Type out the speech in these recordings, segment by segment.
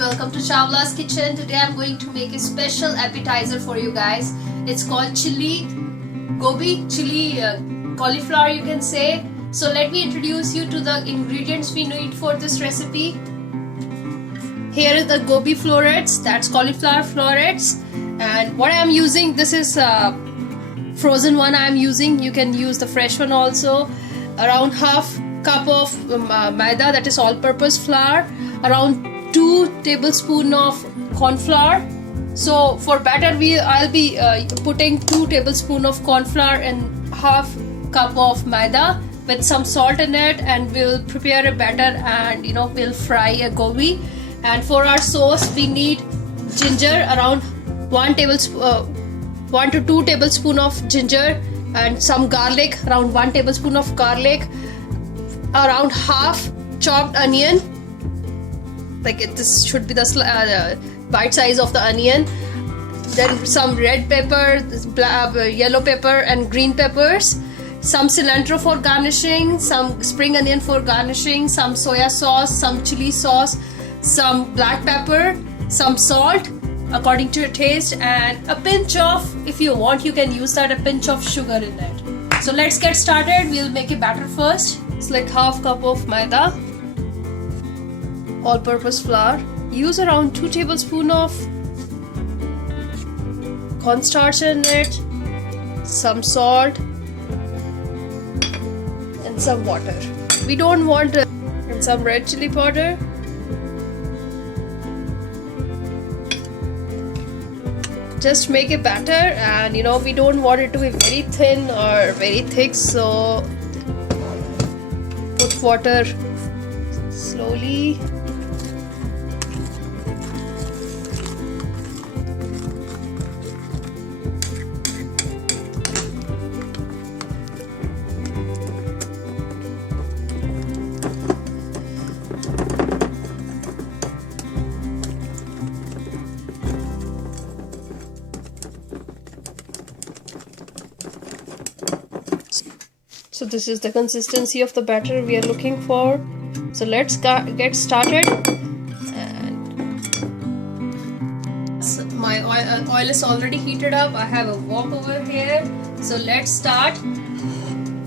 welcome to Chawla's kitchen. Today I'm going to make a special appetizer for you guys. It's called Chilli Gobhi, cauliflower you can say. So let me introduce you to the ingredients we need for this recipe. Here is the gobi florets, that's cauliflower florets, and what I'm using, this is frozen one I'm using. You can use the fresh one also. Around half cup of maida, that is all-purpose flour. Around 2 tablespoons of corn flour. So for batter, I'll be putting 2 tablespoons of corn flour and half cup of maida with some salt in it, and we'll prepare a batter and we'll fry a gobi. And for our sauce, we need ginger, around 1 to 2 tablespoons of ginger, and some garlic, around 1 tablespoon of garlic, around half chopped onion, this should be the bite size of the onion. Then some red pepper, yellow pepper and green peppers, some cilantro for garnishing, some spring onion for garnishing, some soya sauce, some chili sauce, some black pepper, some salt according to your taste, and a pinch of, if you want you can use that, a pinch of sugar in it. So let's get started. We'll make a batter first. It's like half cup of maida, all-purpose flour. Use around 2 tablespoons of cornstarch in it, some salt and some water. We don't want and some red chili powder. Just make a batter, and we don't want it to be very thin or very thick, so put water slowly. So this is the consistency of the batter we are looking for. So let's get started. And my oil is already heated up. I have a wok over here. So let's start.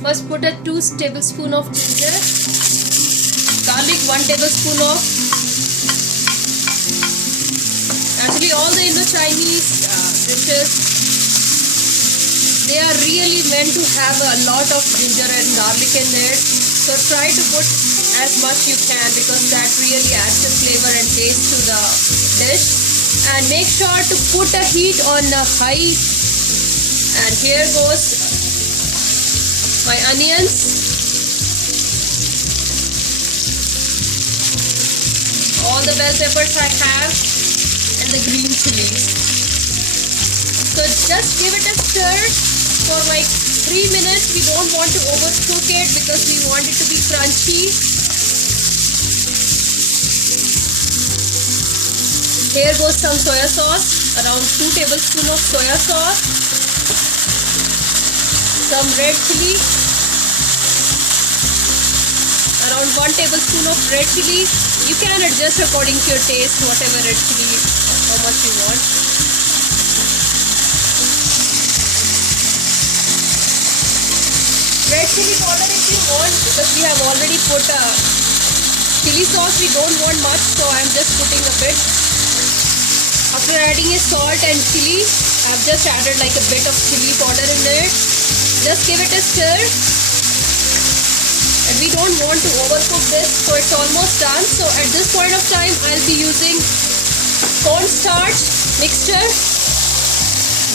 First put a 2 tablespoons of ginger, garlic 1 tablespoon of. Actually all the Indo-Chinese dishes, they are really meant to have a lot of ginger and garlic in it. So try to put as much you can, because that really adds the flavor and taste to the dish. And make sure to put a heat on high. And here goes my onions, all the bell peppers I have, and the green chilies. So just give it a stir for like 3 minutes. We don't want to overcook it because we want it to be crunchy. Here goes some soya sauce, around 2 tablespoons of soya sauce, some red chili, around 1 tablespoon of red chili. You can adjust according to your taste, whatever red chili, how much you want. Red chili powder if you want, because we have already put chili sauce, we don't want much, so I'm just putting a bit. After adding a salt and chili, I've just added like a bit of chili powder in it. Just give it a stir. And we don't want to overcook this, so it's almost done. So at this point of time, I'll be using cornstarch mixture.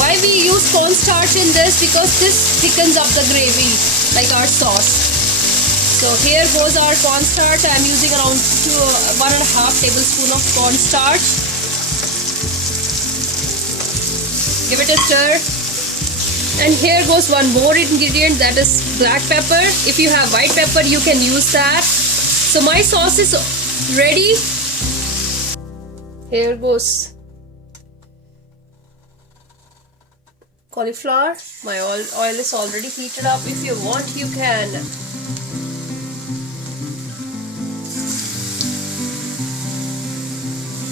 Why we use cornstarch in this? Because this thickens up the gravy, like our sauce. So here goes our cornstarch. I'm using around 1.5 tablespoons of cornstarch. Give it a stir. And here goes one more ingredient, that is black pepper. If you have white pepper, you can use that. So my sauce is ready. Here goes cauliflower. My oil is already heated up. If you want, you can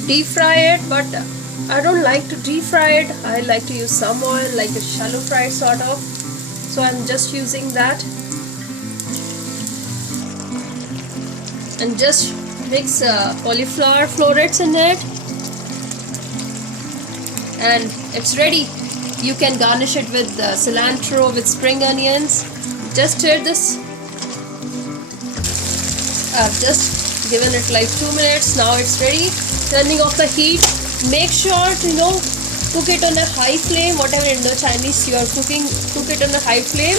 deep fry it, but I don't like to deep fry it. I like to use some oil, like a shallow fry sort of. So I'm just using that. And just mix cauliflower florets in it. And it's ready. You can garnish it with cilantro, with spring onions. Just stir this. I've just given it like 2 minutes. Now it's ready. Turning off the heat. Make sure to cook it on a high flame. Whatever Indo-Chinese you are cooking, cook it on a high flame.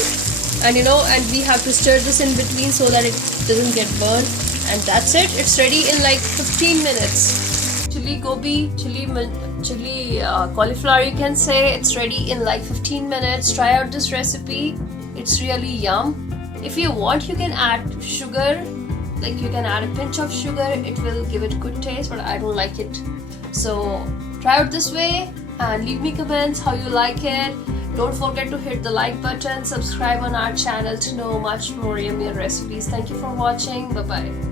And and we have to stir this in between so that it doesn't get burned. And that's it. It's ready in like 15 minutes. Chilli Gobhi, chili cauliflower, you can say. It's ready in like 15 minutes. Try out this recipe. It's really yum. If you want, you can add sugar. Like you can add a pinch of sugar. It will give it good taste, but I don't like it. So try out this way and leave me comments how you like it. Don't forget to hit the like button. Subscribe on our channel to know much more yummy recipes. Thank you for watching. Bye bye.